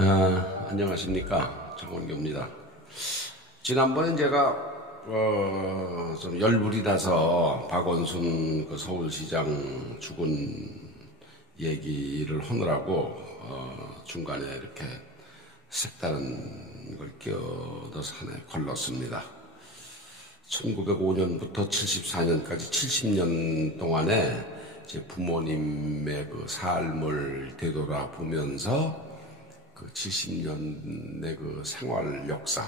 안녕하십니까, 정원교입니다. 지난번에 제가 좀 열불이 나서 박원순 그 서울시장 죽은 얘기를 하느라고 중간에 이렇게 색다른 걸 끼어넣어서 하나 걸렀습니다. 1905년부터 74년까지 70년 동안에 제 부모님의 그 삶을 되돌아보면서 그 70년의 그 생활 역사,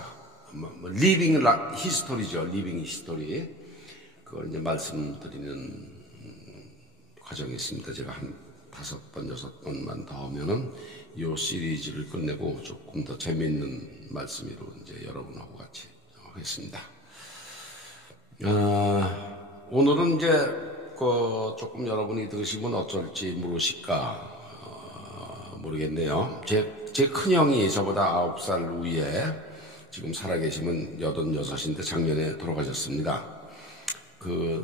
리빙 히스토리죠. 리빙 히스토리. 그걸 이제 말씀드리는 과정이 있습니다. 제가 한 5번, 6번만 더 하면은 이 시리즈를 끝내고 조금 더 재미있는 말씀으로 이제 여러분하고 같이 하겠습니다. 오늘은 이제 조금 여러분이 들으시면 어쩔지 모르실까 모르겠네요. 제 큰형이 저보다 9살 위에 지금 살아계시면 86인데 작년에 돌아가셨습니다.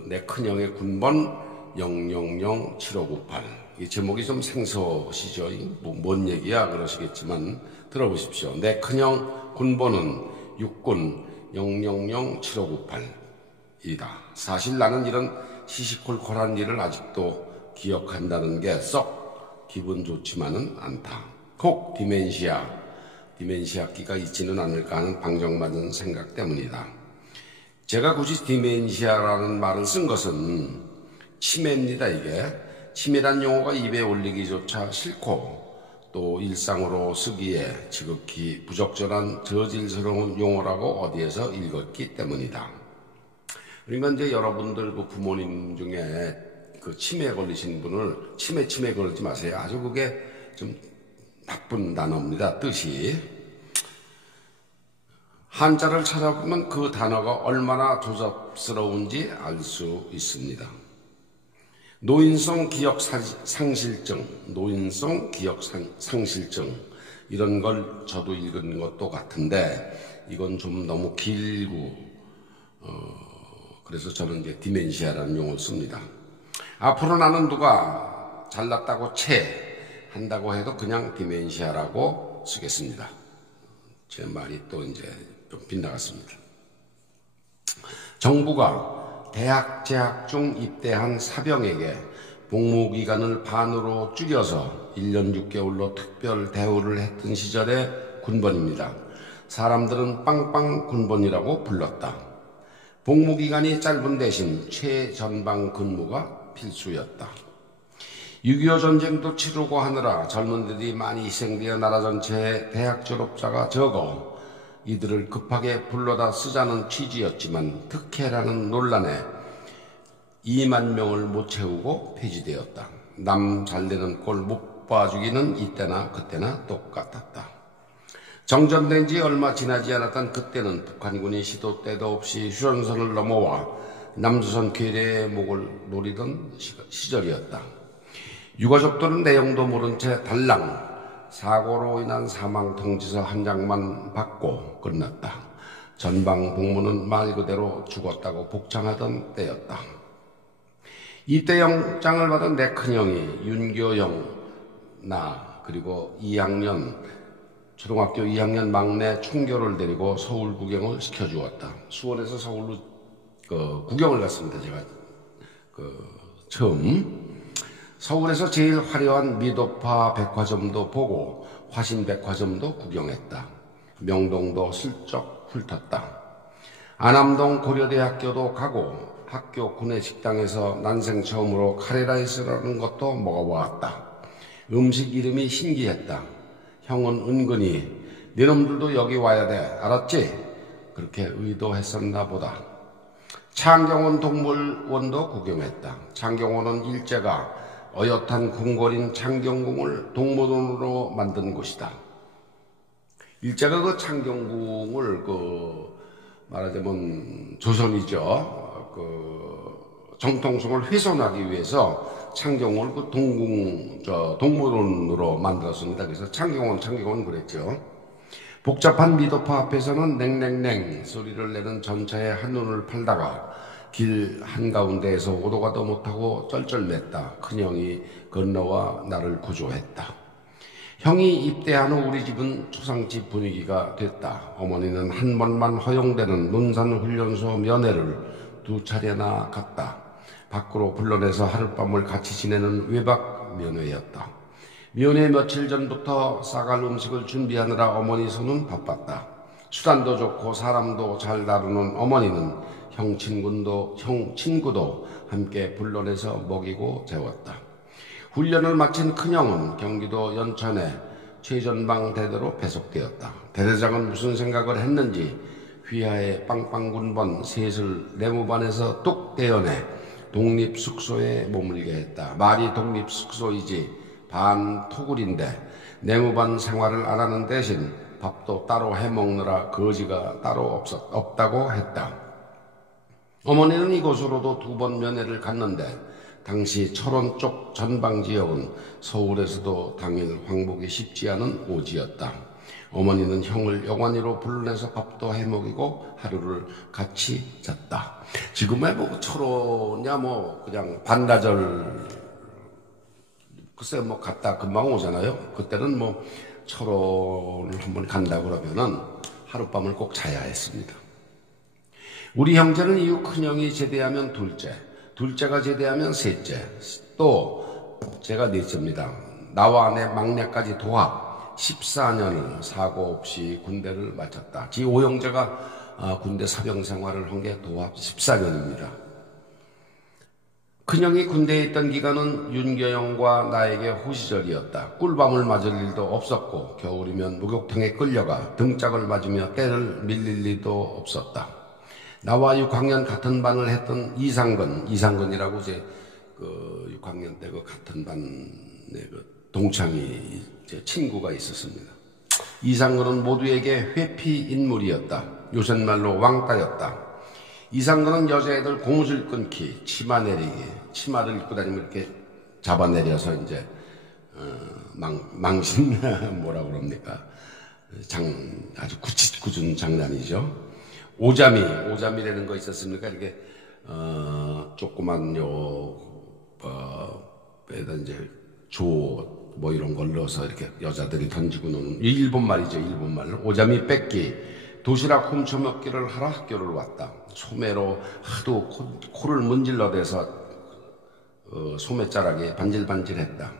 내 큰형의 군번 0007598. 이 제목이 좀 생소하시죠? 뭔 얘기야? 그러시겠지만 들어보십시오. 내 큰형 군번은 육군 0007598이다. 사실 나는 이런 시시콜콜한 일을 아직도 기억한다는 게 썩 기분 좋지만은 않다. 혹 디멘시아기가 있지는 않을까 하는 방정맞은 생각 때문이다. 제가 굳이 디멘시아라는 말을 쓴 것은 치매입니다. 이게 치매란 용어가 입에 올리기조차 싫고 또 일상으로 쓰기에 지극히 부적절한 저질스러운 용어라고 어디에서 읽었기 때문이다. 그러니까 이제 여러분들 그 부모님 중에 그 치매에 걸리신 분을 치매 걸지 마세요. 아주 그게 좀 나쁜 단어입니다. 뜻이. 한자를 찾아보면 그 단어가 얼마나 조잡스러운지 알 수 있습니다. 노인성 기억 상실증, 이런 걸 저도 읽은 것도 같은데 이건 좀 너무 길고 그래서 저는 이제 디멘시아라는 용어를 씁니다. 앞으로 나는 누가 잘났다고 한다고 해도 그냥 디멘시아라고 쓰겠습니다. 제 말이 또 이제 좀 빗나갔습니다. 정부가 대학 재학 중 입대한 사병에게 복무기간을 반으로 줄여서 1년 6개월로 특별 대우를 했던 시절의 군번입니다. 사람들은 빵빵 군번이라고 불렀다. 복무기간이 짧은 대신 최전방 근무가 필수였다. 6.25 전쟁도 치르고 하느라 젊은이들이 많이 희생되어 나라 전체에 대학 졸업자가 적어 이들을 급하게 불러다 쓰자는 취지였지만 특혜라는 논란에 2만 명을 못 채우고 폐지되었다. 남 잘되는 꼴 못 봐주기는 이때나 그때나 똑같았다. 정전된 지 얼마 지나지 않았던 그때는 북한군이 시도 때도 없이 휴전선을 넘어와 남조선 괴뢰의 목을 노리던 시절이었다. 유가족들은 내용도 모른 채 달랑 사고로 인한 사망 통지서 한 장만 받고 끝났다. 전방 복무는 말 그대로 죽었다고 복창하던 때였다. 이때 영장을 받은 내 큰형이 윤교영, 나 그리고 초등학교 2학년 막내 총교를 데리고 서울 구경을 시켜주었다. 수원에서 서울로 구경을 갔습니다. 제가 처음. 서울에서 제일 화려한 미도파 백화점도 보고 화신백화점도 구경했다. 명동도 슬쩍 훑었다. 안암동 고려대학교도 가고 학교 구내식당에서 난생 처음으로 카레라이스라는 것도 먹어보았다. 음식 이름이 신기했다. 형은 은근히 너희놈들도 여기 와야 돼. 알았지? 그렇게 의도했었나 보다. 창경원 동물원도 구경했다. 창경원은 일제가 어엿한 궁궐인 창경궁을 동물원으로 만든 곳이다. 일제가 그 창경궁을 말하자면 조선이죠. 정통성을 훼손하기 위해서 창경궁을 동물원으로 만들었습니다. 그래서 창경원 그랬죠. 복잡한 미도파 앞에서는 냉냉냉 소리를 내는 전차의 한눈을 팔다가 길 한가운데에서 오도 가도 못하고 쩔쩔맸다. 큰형이 건너와 나를 구조했다. 형이 입대한 후 우리 집은 초상집 분위기가 됐다. 어머니는 한 번만 허용되는 논산훈련소 면회를 2차례나 갔다. 밖으로 불러내서 하룻밤을 같이 지내는 외박 면회였다. 면회 며칠 전부터 싸갈 음식을 준비하느라 어머니 손은 바빴다. 수단도 좋고 사람도 잘 다루는 어머니는 형 친구도 함께 불러내서 먹이고 재웠다. 훈련을 마친 큰형은 경기도 연천에 최전방 대대로 배속되었다. 대대장은 무슨 생각을 했는지 휘하의 빵빵군번 셋을 내무반에서 뚝 떼어내 독립숙소에 머물게 했다. 말이 독립숙소이지 반토굴인데 내무반 생활을 안 하는 대신 밥도 따로 해먹느라 거지가 따로 없다고 했다. 어머니는 이곳으로도 2번 면회를 갔는데 당시 철원 쪽 전방지역은 서울에서도 당일 황복이 쉽지 않은 오지였다. 어머니는 형을 영환이로 불러내서 밥도 해먹이고 하루를 같이 잤다. 지금의 뭐 철원이야 뭐 그냥 반나절 글쎄 뭐 갔다 금방 오잖아요. 그때는 뭐 철원을 한번 간다 그러면은 하룻밤을 꼭 자야 했습니다. 우리 형제는 이후 큰형이 제대하면 둘째가 제대하면 셋째, 또 제가 넷째입니다. 나와 내 막내까지 도합 14년을 사고 없이 군대를 마쳤다. 지 오형제가 군대 사병 생활을 한 게 도합 14년입니다. 큰형이 군대에 있던 기간은 윤교영과 나에게 호시절이었다. 꿀밤을 맞을 일도 없었고 겨울이면 목욕탕에 끌려가 등짝을 맞으며 때를 밀릴 일도 없었다. 나와 6학년 같은 반을 했던 이상근이라고 제 6학년 때 그 같은 반의 동창이 제 친구가 있었습니다. 이상근은 모두에게 회피 인물이었다. 요새 말로 왕따였다. 이상근은 여자애들 고무줄 끊기, 치마 내리기, 치마를 입고 다니면 이렇게 잡아내려서 이제 망신 뭐라 그럽니까? 아주 굳은 장난이죠. 오자미라는 거 있었습니까? 이렇게 조그만 에다 이제 뭐 이런 걸 넣어서 이렇게 여자들이 던지고 노는 일본 말이죠. 일본 말로 오자미 뺏기, 도시락 훔쳐 먹기를 하러 학교를 왔다. 소매로 하도 코를 문질러대서 소매자락이 반질반질했다.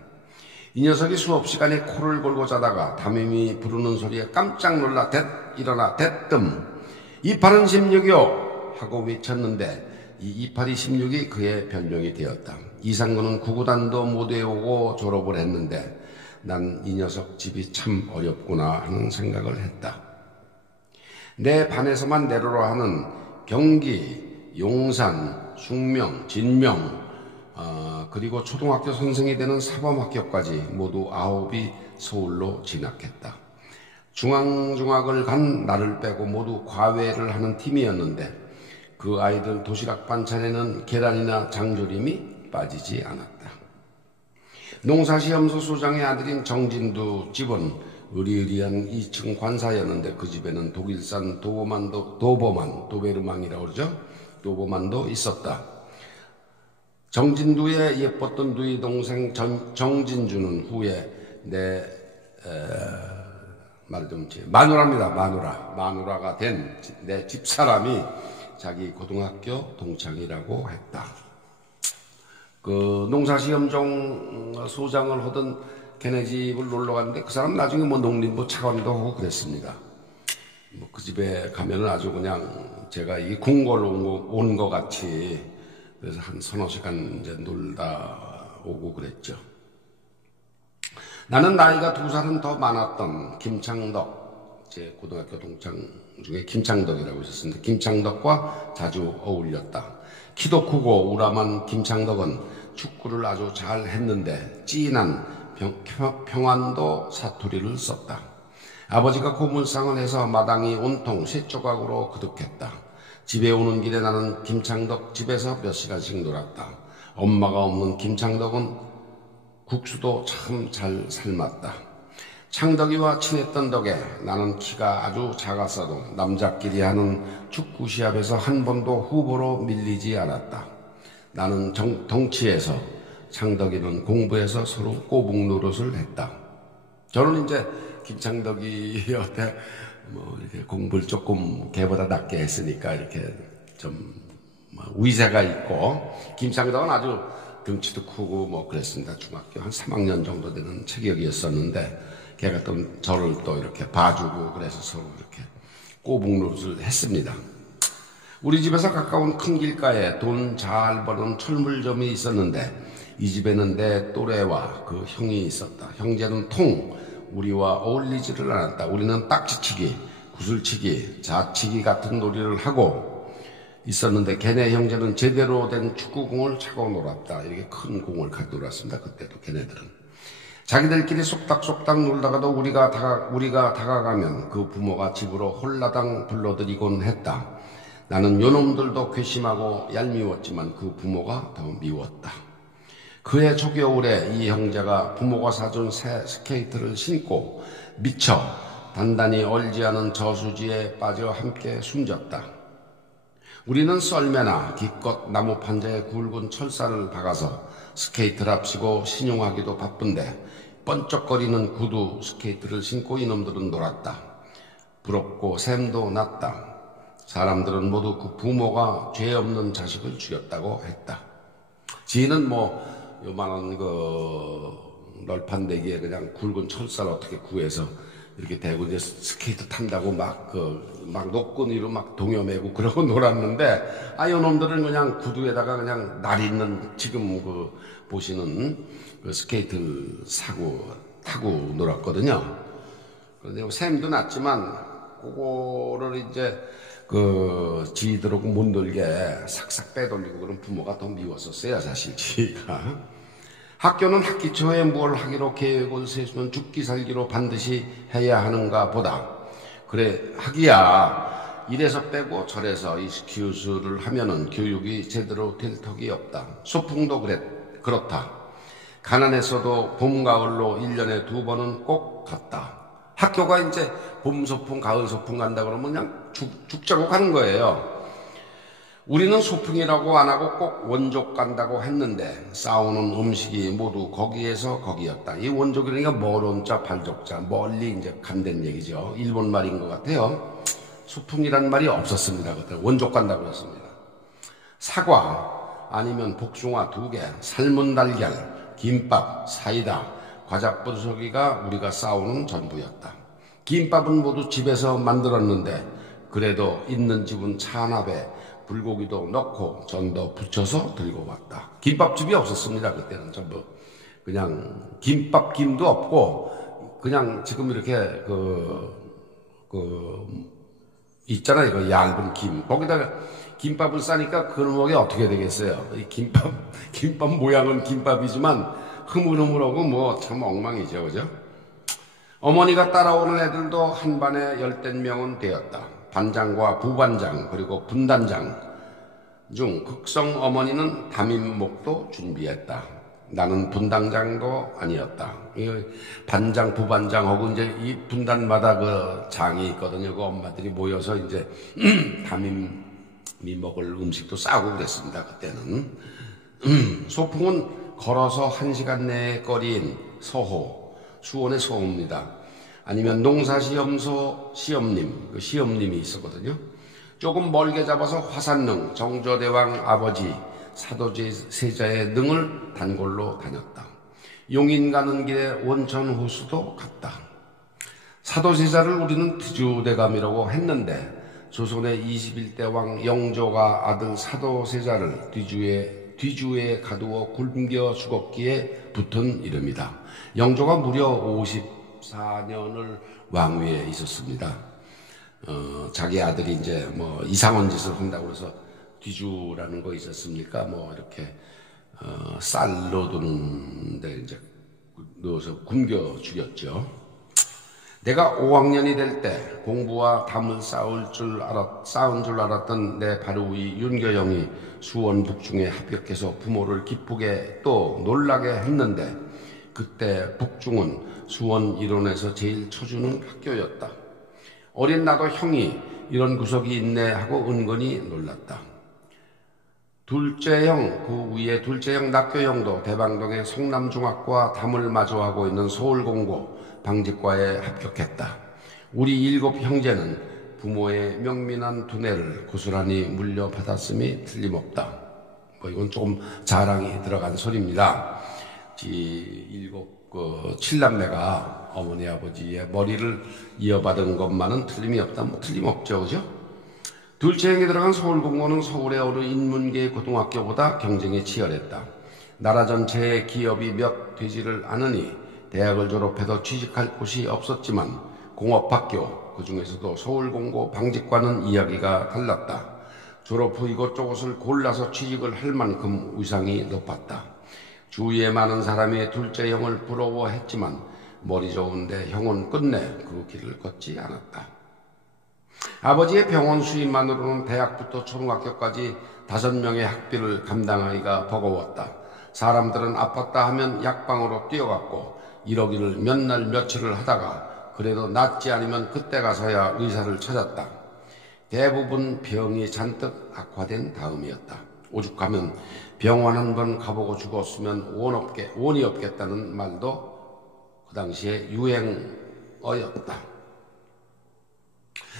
이 녀석이 수업 시간에 코를 골고 자다가 담임이 부르는 소리에 깜짝 놀라 일어나 대뜸 28은 16이요 하고 외쳤는데 이 28이 16이 그의 별명이 되었다. 이상근은 구구단도 못 외우고 졸업을 했는데 난 이 녀석 집이 참 어렵구나 하는 생각을 했다. 내 반에서만 내로라 하는 경기, 용산, 숭명, 진명 그리고 초등학교 선생이 되는 사범학교까지 모두 9이 서울로 진학했다. 중앙중학을 간 나를 빼고 모두 과외를 하는 팀이었는데 그 아이들 도시락 반찬에는 계란이나 장조림이 빠지지 않았다. 농사시험소 소장의 아들인 정진두 집은 의리의리한 2층 관사였는데 그 집에는 독일산 도베르망이라고 그러죠. 도버만도 있었다. 정진두의 예뻤던 누이 동생 정진주는 후에 마누라가 된 내 집사람이 자기 고등학교 동창이라고 했다. 그 농사시험종 소장을 하던 걔네 집을 놀러 갔는데 그 사람 나중에 뭐 농림부 차관도 하고 그랬습니다. 뭐 그 집에 가면은 아주 그냥 제가 이 궁궐 온 것 같이 그래서 한 서너 시간 이제 놀다 오고 그랬죠. 나는 나이가 2살은 더 많았던 김창덕, 제 고등학교 동창 중에 김창덕이라고 있었는데 김창덕과 자주 어울렸다. 키도 크고 우람한 김창덕은 축구를 아주 잘 했는데 찐한 평안도 사투리를 썼다. 아버지가 고물상을 해서 마당이 온통 세 조각으로 그득했다. 집에 오는 길에 나는 김창덕 집에서 몇 시간씩 놀았다. 엄마가 없는 김창덕은 국수도 참 잘 삶았다. 창덕이와 친했던 덕에 나는 키가 아주 작았어도 남자끼리 하는 축구 시합에서 한 번도 후보로 밀리지 않았다. 나는 덩치에서 창덕이는 공부해서 서로 꼬북 노릇을 했다. 저는 이제 김창덕이한테 뭐 이렇게 공부를 조금 걔보다 낮게 했으니까 이렇게 좀 위세가 있고, 김창덕은 아주 등치도 크고 뭐 그랬습니다. 중학교 한 3학년 정도 되는 체격이었었는데, 걔가 또 저를 또 이렇게 봐주고 그래서 서로 이렇게 꼬북노릇을 했습니다. 우리 집에서 가까운 큰 길가에 돈 잘 버는 철물점이 있었는데, 이 집에는 내 또래와 그 형이 있었다. 형제는 통 우리와 어울리지를 않았다. 우리는 딱지치기, 구슬치기, 자치기 같은 놀이를 하고 있었는데, 걔네 형제는 제대로 된 축구공을 차고 놀았다. 이렇게 큰 공을 가지고 놀았습니다. 그때도 걔네들은. 자기들끼리 쏙닥쏙닥 놀다가도 우리가 다가가면 그 부모가 집으로 홀라당 불러들이곤 했다. 나는 요놈들도 괘씸하고 얄미웠지만 그 부모가 더 미웠다. 그해 초겨울에 이 형제가 부모가 사준 새 스케이트를 신고 미쳐 단단히 얼지 않은 저수지에 빠져 함께 숨졌다. 우리는 썰매나 기껏 나무 판자에 굵은 철사를 박아서 스케이트를 합시고 신용하기도 바쁜데, 번쩍거리는 구두 스케이트를 신고 이놈들은 놀았다. 부럽고 샘도 났다. 사람들은 모두 그 부모가 죄 없는 자식을 죽였다고 했다. 지인은 뭐 요만한 그 널판대기에 그냥 굵은 철사를 어떻게 구해서 이렇게 대고 이제 스케이트 탄다고 막 노끈이로 막 동여매고 그러고 놀았는데, 요놈들은 그냥 구두에다가 그냥 날 있는 지금 그 보시는 그 스케이트 타고 놀았거든요. 그런데 샘도 났지만 그거를 이제 지들하고 못 놀게 싹싹 빼돌리고 그런 부모가 더 미웠었어요, 사실 지가. 학교는 학기 초에 뭘 하기로 계획을 세우면 죽기 살기로 반드시 해야 하는가 보다. 그래, 하기야. 이래서 빼고 저래서 이스큐즈를 하면은 교육이 제대로 될 턱이 없다. 소풍도 그렇다. 가난했어도 봄, 가을로 1년에 2번은 꼭 갔다. 학교가 이제 봄 소풍, 가을 소풍 간다 그러면 그냥 죽자고 가는 거예요. 우리는 소풍이라고 안 하고 꼭 원족 간다고 했는데, 싸우는 음식이 모두 거기에서 거기였다. 이 원족이니까 멀온자, 발족자, 멀리 이제 간다는 얘기죠. 일본 말인 것 같아요. 소풍이란 말이 없었습니다. 그때 원족 간다고 했습니다. 사과 아니면 복숭아 2개, 삶은 달걀, 김밥, 사이다, 과자 부스러기가 우리가 싸우는 전부였다. 김밥은 모두 집에서 만들었는데, 그래도 있는 집은 찬압에 불고기도 넣고 전도 부쳐서 들고 왔다. 김밥집이 없었습니다. 그때는 전부 그냥 김도 없고, 그냥 지금 이렇게 있잖아요. 그 얇은 김. 거기다가 김밥을 싸니까 그놈이 어떻게 되겠어요? 이 김밥 모양은 김밥이지만 흐물흐물하고 뭐 참 엉망이죠. 그죠? 어머니가 따라오는 애들도 한 반에 10명은 되었다. 반장과 부반장 그리고 분단장 중 극성 어머니는 담임목도 준비했다. 나는 분단장도 아니었다. 반장, 부반장하고 이제 이 분단마다 그 장이 있거든요. 그 엄마들이 모여서 이제 담임이 먹을 음식도 싸고 그랬습니다. 그때는. 소풍은 걸어서 1시간 내의 거리인 서호, 수원의 서호입니다. 아니면 농사시험소 시험님, 그 시험님이 있었거든요. 조금 멀게 잡아서 화산릉, 정조대왕 아버지 사도세자의 능을 단골로 다녔다. 용인 가는 길에 원천 호수도 갔다. 사도세자를 우리는 뒤주대감이라고 했는데, 조선의 21대 왕 영조가 아들 사도세자를 뒤주에 가두어 굶겨 죽었기에 붙은 이름이다. 영조가 무려 54년을 왕위에 있었습니다. 자기 아들이 이제 뭐 이상한 짓을 한다고 해서 뒤주라는 거 있었습니까? 뭐 이렇게 쌀 넣어두는데 이제 넣어서 굶겨 죽였죠. 내가 5학년이 될 때 공부와 담을 쌓은 줄 알았던 내 바로 위 윤교영이 수원 북중에 합격해서 부모를 기쁘게 또 놀라게 했는데, 그때 북중은 수원 일원에서 제일 쳐주는 학교였다. 어린 나도 형이 이런 구석이 있네 하고 은근히 놀랐다. 둘째 형, 그 위에 둘째 형 낙교형도 대방동의 성남중학과 담을 마주하고 있는 서울공고 방직과에 합격했다. 우리 7 형제는 부모의 명민한 두뇌를 고스란히 물려받았음이 틀림없다. 이건 조금 자랑이 들어간 소리입니다. 칠남매가 어머니 아버지의 머리를 이어받은 것만은 틀림이 없다. 틀림없죠, 그죠? 둘째 형이 들어간 서울공고는 서울의 어느 인문계 고등학교보다 경쟁이 치열했다. 나라 전체의 기업이 몇 되지를 않으니 대학을 졸업해도 취직할 곳이 없었지만 공업학교, 그 중에서도 서울공고 방직과는 이야기가 달랐다. 졸업 후 이것저것을 골라서 취직을 할 만큼 위상이 높았다. 주위에 많은 사람이 둘째 형을 부러워했지만 머리 좋은데 형은 끝내 그 길을 걷지 않았다. 아버지의 병원 수입만으로는 대학부터 초등학교까지 5명의 학비를 감당하기가 버거웠다. 사람들은 아팠다 하면 약방으로 뛰어갔고 이러기를 몇 날 며칠을 하다가 그래도 낫지 않으면 그때 가서야 의사를 찾았다. 대부분 병이 잔뜩 악화된 다음이었다. 오죽하면 병원 한 번 가보고 죽었으면 원이 없겠다는 말도 그 당시에 유행어였다.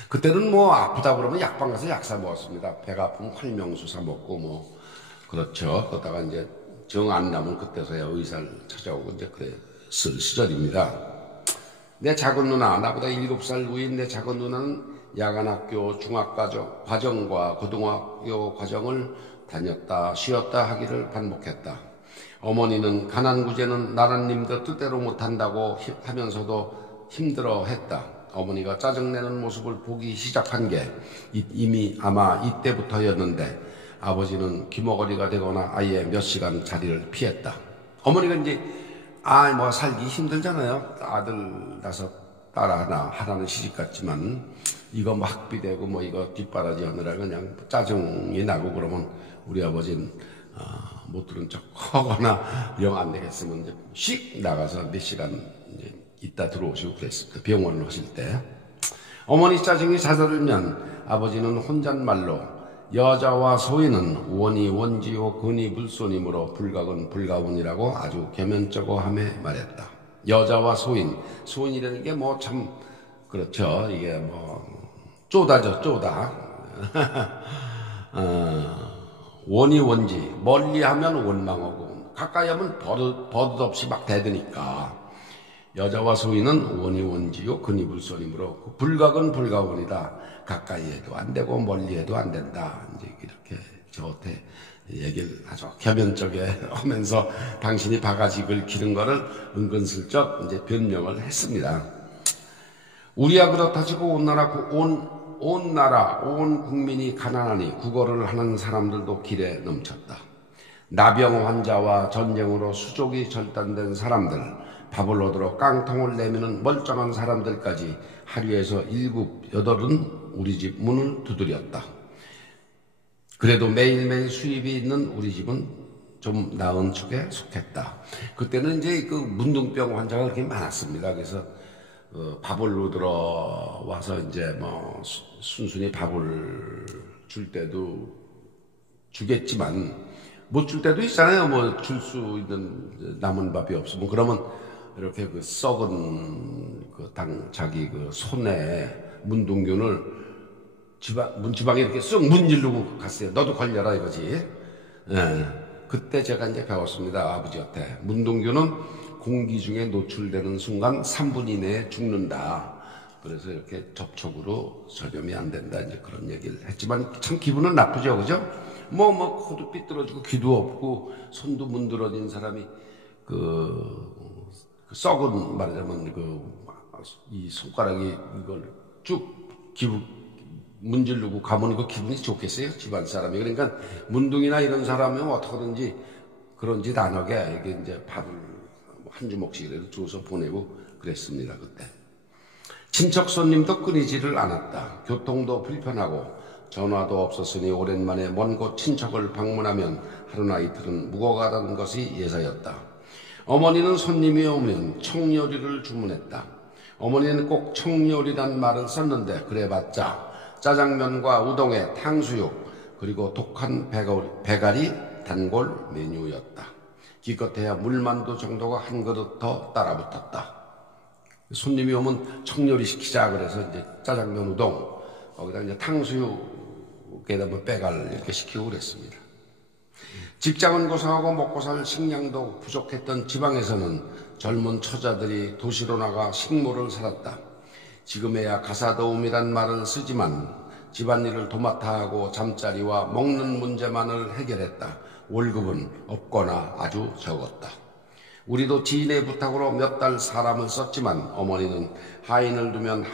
그때는 아프다 그러면 약방 가서 약 사 먹었습니다. 배가 아프면 활명수 사 먹고 그렇죠. 그러다가 이제 정 안 나면 그때서야 의사를 찾아오고 이제 그랬을 시절입니다. 내 작은 누나, 나보다 7살 위인 내 작은 누나는 야간학교 중학과정과 고등학교 과정을 다녔다 쉬었다 하기를 반복했다. 어머니는 가난구제는 나라님도 뜻대로 못한다고 하면서도 힘들어했다. 어머니가 짜증내는 모습을 보기 시작한 게 이미 아마 이때부터였는데 아버지는 기머거리가 되거나 아예 몇 시간 자리를 피했다. 어머니가 이제 살기 힘들잖아요. 아들 5, 딸 하나는 시집 갔지만 이거 학비되고 이거 뒷바라지 하느라 그냥 짜증이 나고 그러면 우리 아버지는 못 들은 척 하거나 영 안 되겠으면 이제 씩 나가서 몇 시간 이제 있다 들어오시고 그랬습니다. 병원을 하실 때. 어머니 짜증이 잦아들면 아버지는 혼잣말로 여자와 소인은 원이 원지요 근이 불손이므로 불가은 불가운이라고 아주 개면적어하며 말했다. 여자와 소인이라는 게 참 그렇죠. 이게 쪼다죠, 쪼다. 원이 원지, 멀리 하면 원망하고 가까이 하면 버릇없이 막 대드니까 여자와 소인은 원이 원지요 근이 불손이므로 불가은 불가운이다. 가까이 해도 안 되고 멀리 해도 안 된다. 이제 이렇게 저한테 얘기를 아주 개면적에 하면서 당신이 바가지 긁히는 거를 은근슬쩍 이제 변명을 했습니다. 우리야 그렇다 치고 온 나라 온 국민이 가난하니 구걸을 하는 사람들도 길에 넘쳤다. 나병 환자와 전쟁으로 수족이 절단된 사람들, 밥을 얻으러 깡통을 내미는 멀쩡한 사람들까지 하루에서 7, 8은 우리 집 문을 두드렸다. 그래도 매일매일 수입이 있는 우리 집은 좀 나은 축에 속했다. 그때는 이제 문둥병 환자가 그렇게 많았습니다. 그래서 밥을 얻으러 와서 이제 순순히 밥을 줄 때도 주겠지만 못 줄 때도 있잖아요. 줄 수 있는 남은 밥이 없으면 그러면 이렇게 썩은 자기 손에 문둥균을 문지방에 이렇게 쑥 문지르고 갔어요. 너도 걸려라 이거지. 예. 그때 제가 이제 배웠습니다. 아버지한테. 문둥균은 공기 중에 노출되는 순간 3분 이내에 죽는다. 그래서 이렇게 접촉으로 절염이 안 된다. 이제 그런 얘기를 했지만 참 기분은 나쁘죠. 그죠? 코도 삐뚤어지고 귀도 없고 손도 문드러진 사람이 썩은 말하자면 이 손가락이 이걸 쭉 문지르고 가면 기분이 좋겠어요? 집안 사람이. 그러니까 문둥이나 이런 사람은 어떻게든지 그런 짓 안 하게 이게 이제 밥을 한 주먹씩이라도 주워서 보내고 그랬습니다. 그때. 친척 손님도 끊이지를 않았다. 교통도 불편하고 전화도 없었으니 오랜만에 먼 곳 친척을 방문하면 하루나 이틀은 묵어가던 것이 예사였다. 어머니는 손님이 오면 청요리를 주문했다. 어머니는 꼭 청요리란 말을 썼는데 그래봤자 짜장면과 우동에 탕수육 그리고 독한 배가리 단골 메뉴였다. 기껏해야 물만두 정도가 한 그릇 더 따라붙었다. 손님이 오면 청요리 시키자 그래서 이제 짜장면 우동 거기다 이제 탕수육에다 뭐 빼갈 이렇게 시키고 그랬습니다. 직장은 고생하고 먹고 살 식량도 부족했던 지방에서는 젊은 처자들이 도시로 나가 식모를 살았다. 지금에야 가사도우미란 말을 쓰지만 집안일을 도맡아 하고 잠자리와 먹는 문제만을 해결했다. 월급은 없거나 아주 적었다. 우리도 지인의 부탁으로 몇 달 사람을 썼지만 어머니는 하인을 두면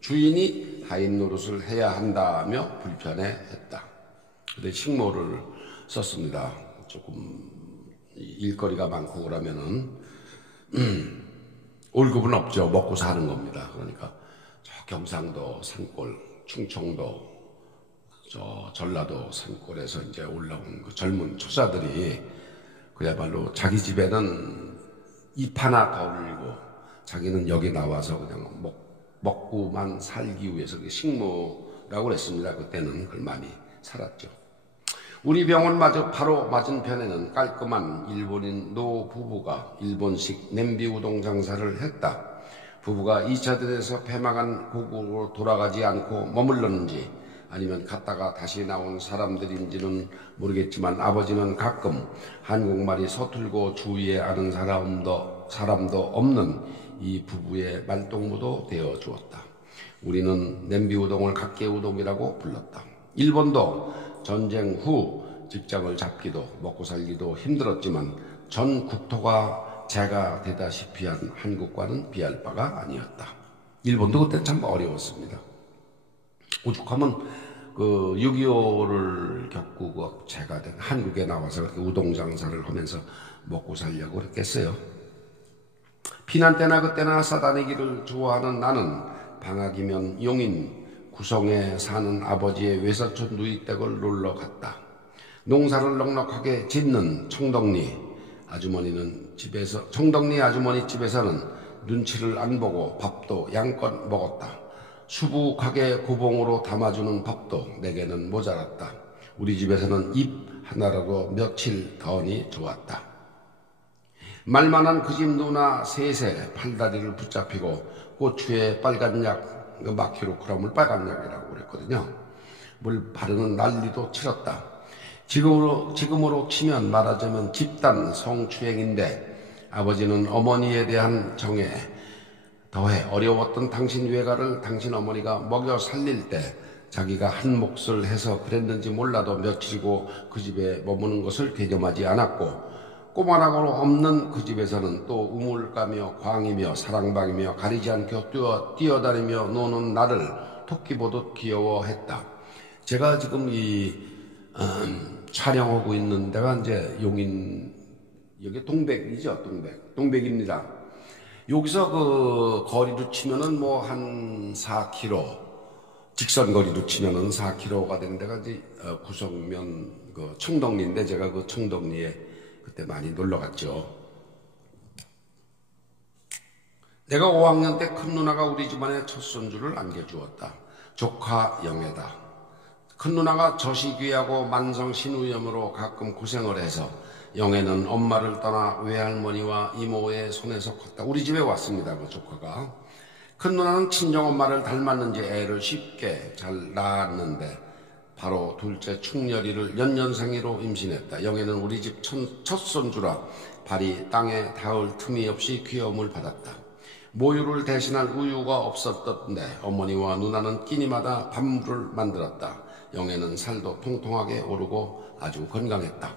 주인이 하인 노릇을 해야 한다며 불편해했다. 근데 식모를 썼습니다. 조금 일거리가 많고 그러면은 월급은 없죠. 먹고 사는 겁니다. 그러니까 저 경상도 산골, 충청도, 저 전라도 산골에서 이제 올라온 그 젊은 처자들이 그야말로 자기 집에는 잎 하나 더 올리고 자기는 여기 나와서 그냥 먹고만 살기 위해서 식모라고 그랬습니다. 그때는 그걸 많이 살았죠. 우리 병원마저 바로 맞은편에는 깔끔한 일본인 노 부부가 일본식 냄비 우동 장사를 했다. 부부가 2차 대전에서 패망한 고국으로 돌아가지 않고 머물렀는지 아니면 갔다가 다시 나온 사람들인지는 모르겠지만 아버지는 가끔 한국말이 서툴고 주위에 아는 사람도 없는 이 부부의 말동무도 되어 주었다. 우리는 냄비 우동을 각계 우동이라고 불렀다. 일본도 전쟁 후 직장을 잡기도 먹고 살기도 힘들었지만 전 국토가 재가 되다시피 한 한국과는 비할 바가 아니었다. 일본도 그때 참 어려웠습니다. 오죽하면 그 6.25를 겪고 재가 된 한국에 나와서 그렇게 우동 장사를 하면서 먹고 살려고 그랬겠어요. 피난 때나 그때나 싸다니기를 좋아하는 나는 방학이면 용인 구성에 사는 아버지의 외사촌 누이댁을 놀러 갔다. 농사를 넉넉하게 짓는 청덕리 아주머니 집에서는 눈치를 안 보고 밥도 양껏 먹었다. 수북하게 고봉으로 담아주는 밥도 내게는 모자랐다. 우리 집에서는 잎 하나라도 며칠 더니 좋았다. 말만한 그 집 누나 셋에 팔다리를 붙잡히고 고추에 빨간 약 마키로크람을 빨간 약이라고 그랬거든요. 물 바르는 난리도 치렀다. 지금으로 치면 말하자면 집단 성추행인데 아버지는 어머니에 대한 정에 더해 어려웠던 당신 외가를 당신 어머니가 먹여 살릴 때 자기가 한 몫을 해서 그랬는지 몰라도 며칠이고 그 집에 머무는 것을 개념하지 않았고 꼬마라고 없는 그 집에서는 또 우물가며 광이며 사랑방이며 가리지 않고 뛰어다니며 노는 나를 토끼 보듯 귀여워했다. 제가 지금 촬영하고 있는 데가 이제 용인, 여기 동백이죠. 동백입니다. 여기서 그 거리로 치면은 뭐 한 4km, 직선 거리로 치면은 4km가 되는 데가 이제 구성면 그 청덕리인데 제가 그 청덕리에 그때 많이 놀러 갔죠. 내가 5학년 때 큰 누나가 우리 집안에 첫 손주를 안겨주었다. 조카 영애다. 큰 누나가 저시귀하고 만성 신우염으로 가끔 고생을 해서 영애는 엄마를 떠나 외할머니와 이모의 손에서 컸다. 우리 집에 왔습니다. 그 조카가. 큰 누나는 친정엄마를 닮았는지 애를 쉽게 잘 낳았는데 바로 둘째 충렬이를 연년생이로 임신했다. 영애는 우리 집 첫 손주라 발이 땅에 닿을 틈이 없이 귀여움을 받았다. 모유를 대신할 우유가 없었던데 어머니와 누나는 끼니마다 밥물을 만들었다. 영애는 살도 통통하게 오르고 아주 건강했다.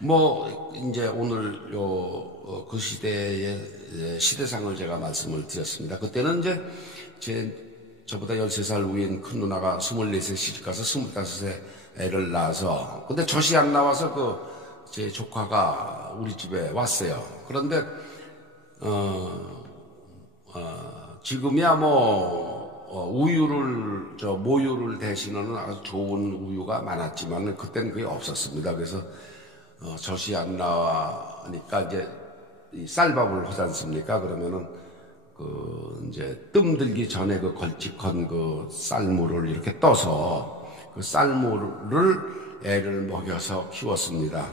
뭐 이제 오늘 그 시대의 시대상을 제가 말씀을 드렸습니다. 그때는 이제 저보다 13살 위인 큰 누나가 24세 시집가서 25세 애를 낳아서 근데 젖이 안 나와서 제 조카가 우리 집에 왔어요. 그런데 지금이야 모유를 대신하는 아주 좋은 우유가 많았지만 그때는 그게 없었습니다. 그래서 젖이 안 나니까 이제 이 쌀밥을 하지 않습니까? 그러면은 이제 뜸들기 전에 그 걸쭉한 그 쌀물을 이렇게 떠서 그 쌀물을 애를 먹여서 키웠습니다.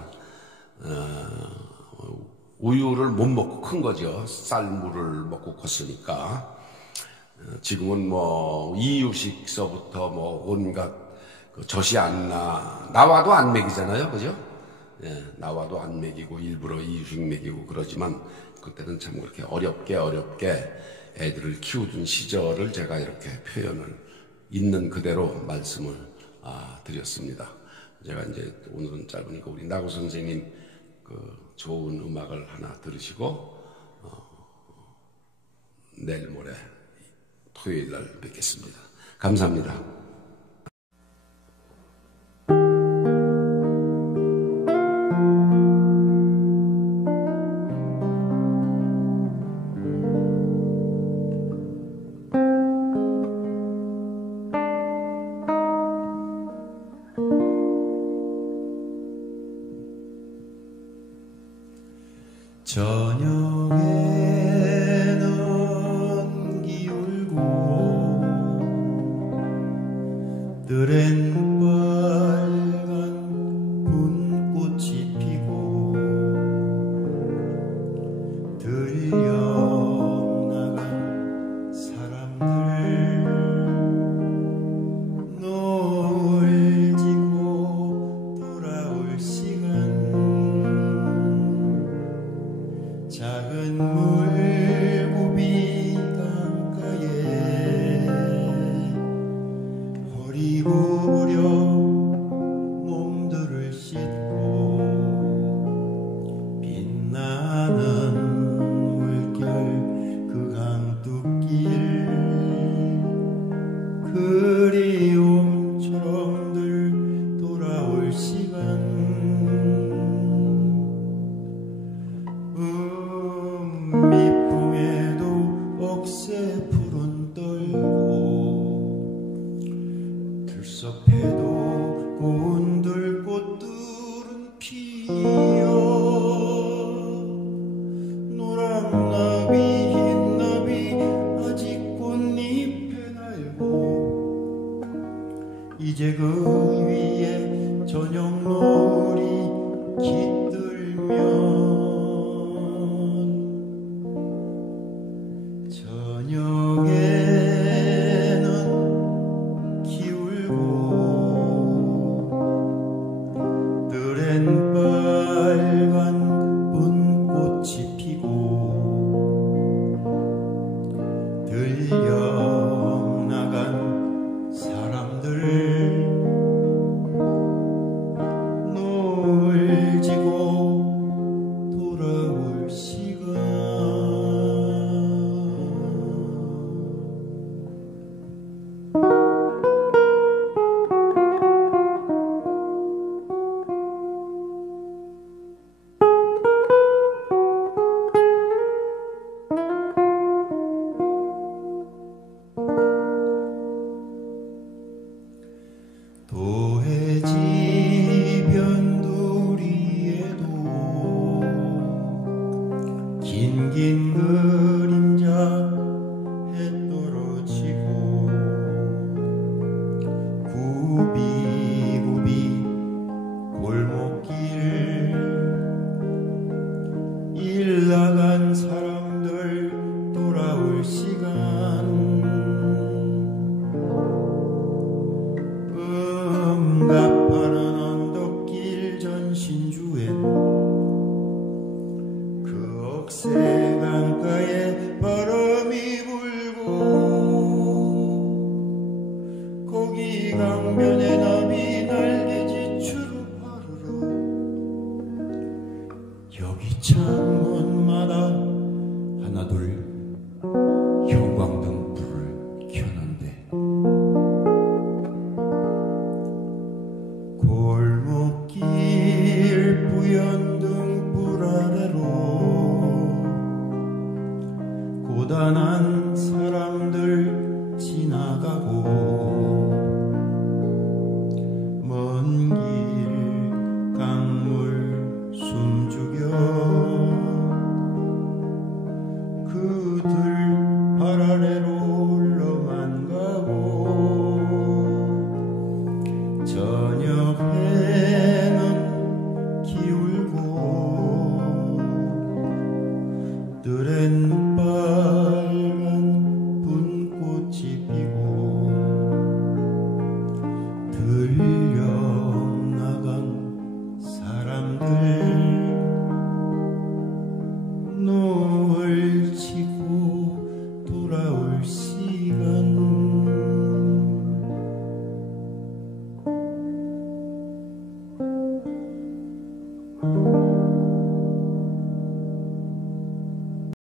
우유를 못 먹고 큰 거죠. 쌀물을 먹고 컸으니까. 지금은 뭐 이유식서부터 뭐 온갖 젖이 안 나와도 안 먹이잖아요, 그죠? 예, 나와도 안 먹이고 일부러 이유식 먹이고 그러지만 그때는 참 그렇게 어렵게 애들을 키우던 시절을 제가 이렇게 표현을 있는 그대로 말씀을 드렸습니다. 제가 이제 오늘은 짧으니까 우리 나고 선생님 그 좋은 음악을 하나 들으시고 내일 모레 토요일 날 뵙겠습니다. 감사합니다. 저녁에는 기울고 들엔 빨간 분꽃이 피고 들려나간 사람들 노을 지고 돌아올 시간 작은 물고기 강가에 허리 구부려 몸들을 씻고 빛나는 물결 그 강둑길 그리움처럼들 돌아올 시간 미풍에도 억새 푸른 떨고 들섭해도 고운 들꽃들은 피어 노란 나비 흰 나비 아직 꽃잎에 날고 이제 그 위에 저녁 노을이 깃들면 저녁에는 기울고 들엔 빨간 분꽃이 피고 들려 나간 사람들 노을 지고 돌아올 시간 도해지 변두리에도 긴긴 그림자 해 떨어지고 굽이굽이 골목길 일 나간 사람들 돌아올 시간 가파른 언덕길 전신주엔 그 억새 강가에 바람이 불고 거기 강변에 나비 날개짓 추루 파르르 여기 참